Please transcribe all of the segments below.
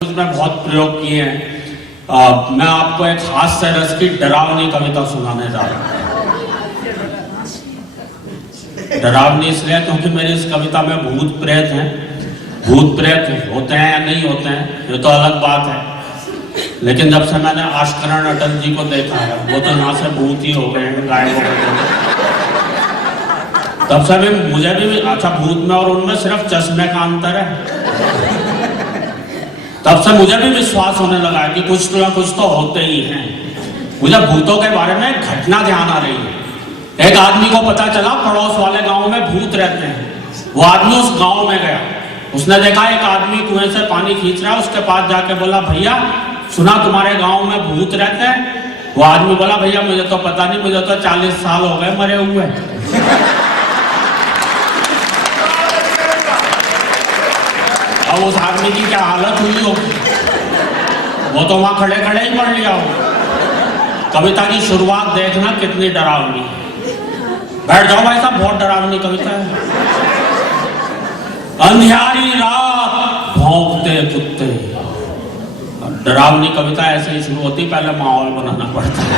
में बहुत प्रयोग किए हैं। मैं आपको एक हास्य रस की डरावनी कविता सुनाने जा रहा हूँ। डरावनी इसलिए क्योंकि मेरी इस कविता में भूत प्रेत हैं। भूत प्रेत होते हैं या नहीं होते हैं ये तो अलग बात है, लेकिन जब से मैंने आश्करण अटल जी को देखा है, वो तो यहाँ से भूत ही हो गए हैं, गायब हो गए। तब से भी मुझे भी अच्छा, भूत में और उनमें सिर्फ चश्मे का अंतर है। तब से मुझे भी विश्वास होने लगा है कि कुछ तो होते ही हैं। मुझे भूतों के बारे में घटना ध्यान आ रही है। एक आदमी को पता चला पड़ोस वाले गांव में भूत रहते हैं। वो आदमी उस गांव में गया, उसने देखा एक आदमी कुएं से पानी खींच रहा है। उसके पास जाके बोला, भैया सुना तुम्हारे गांव में भूत रहते हैं? वो आदमी बोला, भैया मुझे तो पता नहीं, मुझे तो 40 साल हो गए मरे हुए। अब उस आदमी की क्या हालत हुई होगी, वो तो वहां खड़े खड़े ही मर लिया हो। कविता की शुरुआत देखना कितनी डरावनी। बैठ जाओ भाई साहब, बहुत डरावनी कविता है। अंधियारी रात भौंकते कुत्ते। डरावनी कविता ऐसे ही शुरू होती, पहले माहौल बनाना पड़ता है।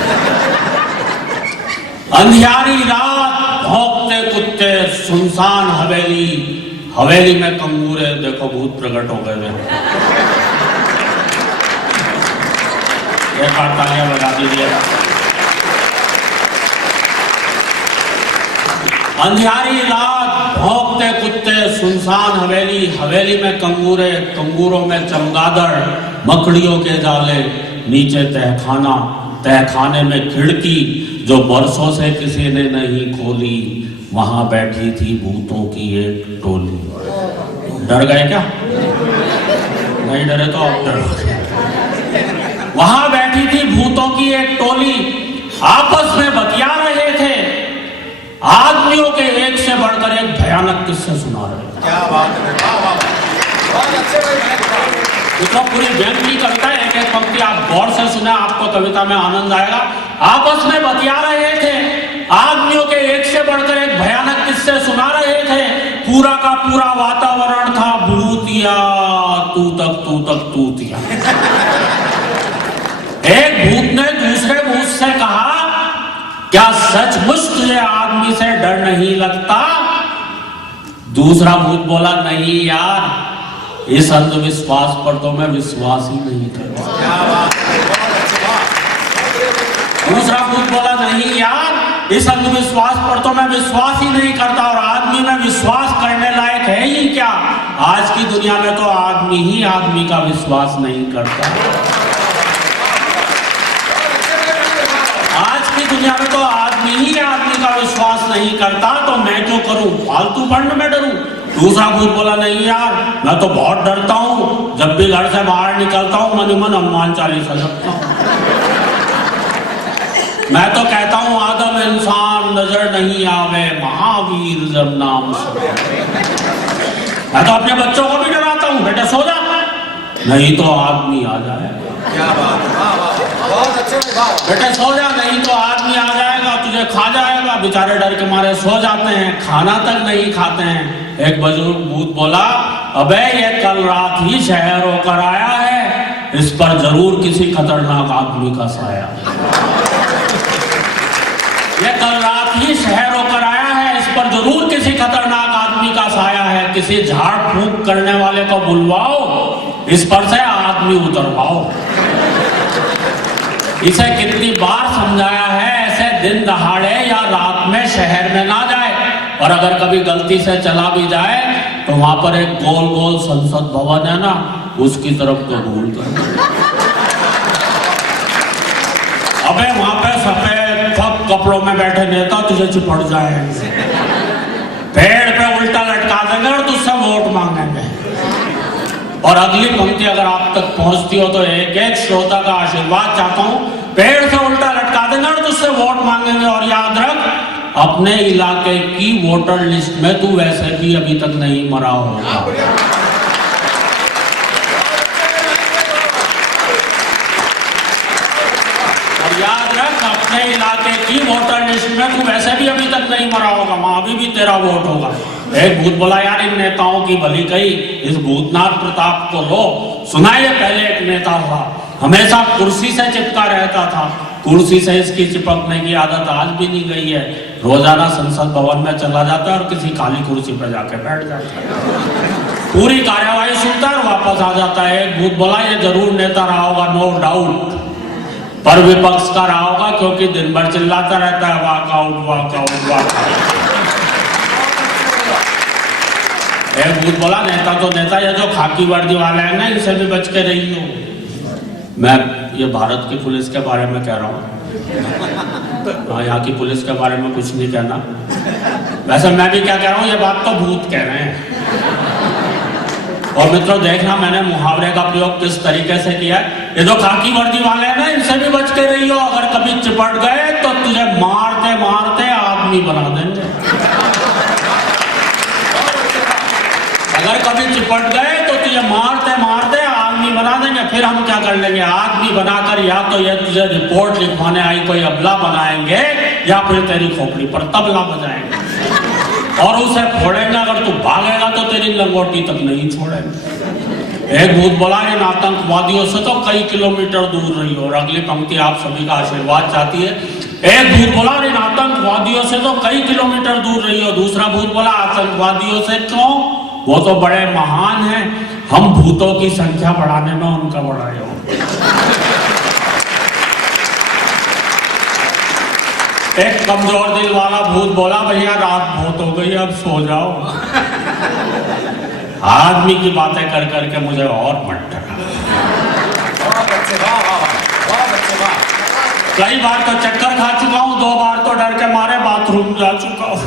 अंधियारी रात भौंकते कुत्ते, सुनसान हवेली, हवेली में कंगूरे। देखो भूत प्रकट हो गए। एक बार तालियां बजा दीजिएगा। अंधियारी रात भौंकते कुत्ते, सुनसान हवेली, हवेली में कंगूरे, कंगूरों में चमगादड़, मकड़ियों के जाले, नीचे तहखाना, तहखाने में खिड़की जो बरसों से किसी ने नहीं खोली, वहां बैठी थी भूतों की एक टोली। डर गए क्या? नहीं डरे तो आप डर गए। वहां बैठी थी भूतों की एक टोली, आपस में बतिया रहे थे। आदमियों के एक से बढ़कर एक भयानक किस्से सुना रहे थे। क्या बात है, बहुत अच्छे भाई। तो पूरी व्यंग की कविता, एक एक पंक्ति आप गौर से सुना, आपको कविता में आनंद आएगा। आपस में बतिया रहे थे, आदमियों के एक से बढ़कर एक भयानक किस्से सुना रहे थे। पूरा का पूरा वातावरण था भूतिया, तू तक तूतिया। एक भूत ने दूसरे भूत से कहा, क्या सचमुच तुझे आदमी से डर नहीं लगता? दूसरा भूत बोला, नहीं यार, इस अंधविश्वास पर तो मैं विश्वास ही नहीं करता। दूसरा भूत बोला, नहीं यार, इस अंधविश्वास पर तो मैं विश्वास ही नहीं करता। और आदमी में विश्वास करने लायक है ही क्या? आज की दुनिया में तो आदमी ही आदमी का विश्वास नहीं करता। आज की दुनिया में तो आदमी ही आदमी का विश्वास नहीं करता, तो मैं क्यों करूं? फालतू पढ़ने में डरूं? दूसरा भूत बोला, नहीं यार, मैं तो बहुत डरता हूं। जब भी घर से बाहर निकलता हूं मन ही मन हनुमान चालीसा जपता हूं। मैं तो कहता हूं आदम इंसान नजर नहीं आवे, महावीर जब नाम सुने। मैं तो अपने बच्चों को भी डराता हूं, बेटा सो जा, नहीं तो आदमी आ जाएगा। क्या बात है, बहुत अच्छे। बेटे सो जा, नहीं तो आदमी आ जाएगा, तुझे खा जाएगा। बेचारे डर के मारे सो जाते हैं, खाना तक नहीं खाते हैं। एक बुजुर्ग भूत बोला, अबे ये कल रात ही शहर होकर आया है, इस पर जरूर किसी खतरनाक आदमी का साया। ये कल रात ही शहर होकर आया है, इस पर जरूर किसी खतरनाक आदमी का साया है। किसी झाड़ फूंक करने वाले को बुलवाओ, इस पर से आदमी उतरवाओ। इसे कितनी बार समझाया है, ऐसे दिन दहाड़े या रात में शहर में ना जाए, और अगर कभी गलती से चला भी जाए तो वहां पर एक गोल गोल संसद भवन है ना, उसकी तरफ कबूल कर। अबे वहां पे सफेद सब कपड़ों में बैठे नेता तुझे चिपट जाएंगे, पेड़ पे उल्टा लटका देंगे और तुझसे वोट मांगेंगे। और अगली पंक्ति अगर आप तक पहुंचती हो तो एक एक श्रोता का आशीर्वाद चाहता हूं, पेड़ से उल्टा लटका देंगे और तुझसे वोट मांगेंगे। और याद रख, अपने इलाके की वोटर लिस्ट में तू वैसे भी अभी तक नहीं मरा होगा। और याद रख, अपने इलाके की वोटर लिस्ट में तू वैसे भी अभी तक नहीं मरा होगा, वहां भी तेरा वोट होगा। एक भूत बोला, यार इन नेताओं की भली कही, इस भूतनाथ प्रताप को लो, सुनाइए। पहले एक नेता था, हमेशा कुर्सी से चिपका रहता था, कुर्सी से इसकी चिपकने की आदत आज भी नहीं गई है। रोजाना संसद भवन में चला जाता है और किसी खाली कुर्सी पर जाके बैठ जाता है, पूरी कार्यवाही सुनता है और वापस आ जाता है। एक भूत बोला ये जरूर नेता रहा होगा, नो डाउट, पर विपक्ष का रहा होगा, क्योंकि दिन भर चिल्लाता रहता है वॉकआउट वॉकआउट वॉकआउट। एक भूत बोला नेता तो नेता, ये जो खाकी वर्दी वाले हैं ना, इनसे भी बच के रही हो। मैं ये भारत की पुलिस के बारे में कह रहा हूँ, यहाँ की पुलिस के बारे में कुछ नहीं कहना। वैसे मैं भी क्या कह रहा हूँ, ये बात तो भूत कह रहे हैं। और मित्रों देखना मैंने मुहावरे का प्रयोग किस तरीके से किया है। ये जो खाकी वर्दी वाले हैं ना, इनसे भी बच के रही हो, अगर कभी चिपट गए तो तुझे मारते मारते आदमी बना देंगे। अगर कभी चिपट गए तो तुझे मारते मारते आदमी बना देंगे। फिर हम क्या कर लेंगे, आदमी बनाकर या तो ये तुझे रिपोर्ट लिखवाने आई कोई अबला बनाएंगे, या फिर तेरी खोपड़ी पर तबला बजाएंगे और उसे फोड़ेंगे। अगर तू भागेगा तो तेरी लंगोटी तक नहीं छोड़ेंगे। एक भूत बोला इन आतंकवादियों से तो कई किलोमीटर दूर रही हो। और अगली पंक्ति आप सभी का आशीर्वाद चाहती है। एक भूत बोला इन आतंकवादियों से तो कई किलोमीटर दूर रही हो। दूसरा भूत बोला आतंकवादियों से क्यों, वो तो बड़े महान हैं, हम भूतों की संख्या बढ़ाने में उनका बड़ा योग। एक कमजोर दिल वाला भूत बोला भैया रात बहुत हो गई, अब सो जाओ। आदमी की बातें कर करके मुझे और मत डरा। कई बार तो चक्कर खा चुका हूं, 2 बार तो डर के मारे बाथरूम जा चुका हूं।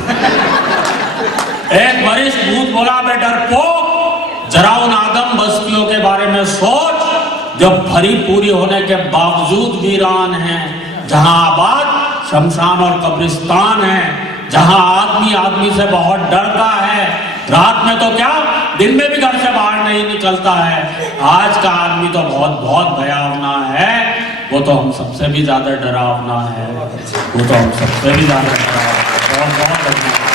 एक वरिष्ठ भूत बोला बे डरपोक, जरा उन आदम बस्तियों के बारे में सोच जो भरी पूरी होने के बावजूद वीरान हैं, जहां आबाद शमशान और कब्रिस्तान है, जहां आदमी आदमी से बहुत डरता है, रात में तो क्या दिन में भी घर से बाहर नहीं निकलता है। आज का आदमी तो बहुत बहुत भयावना है, वो तो हम सबसे भी ज्यादा डरावना है, वो तो हम सबसे भी ज्यादा डरावना है। बहुत बहुत धन्यवाद।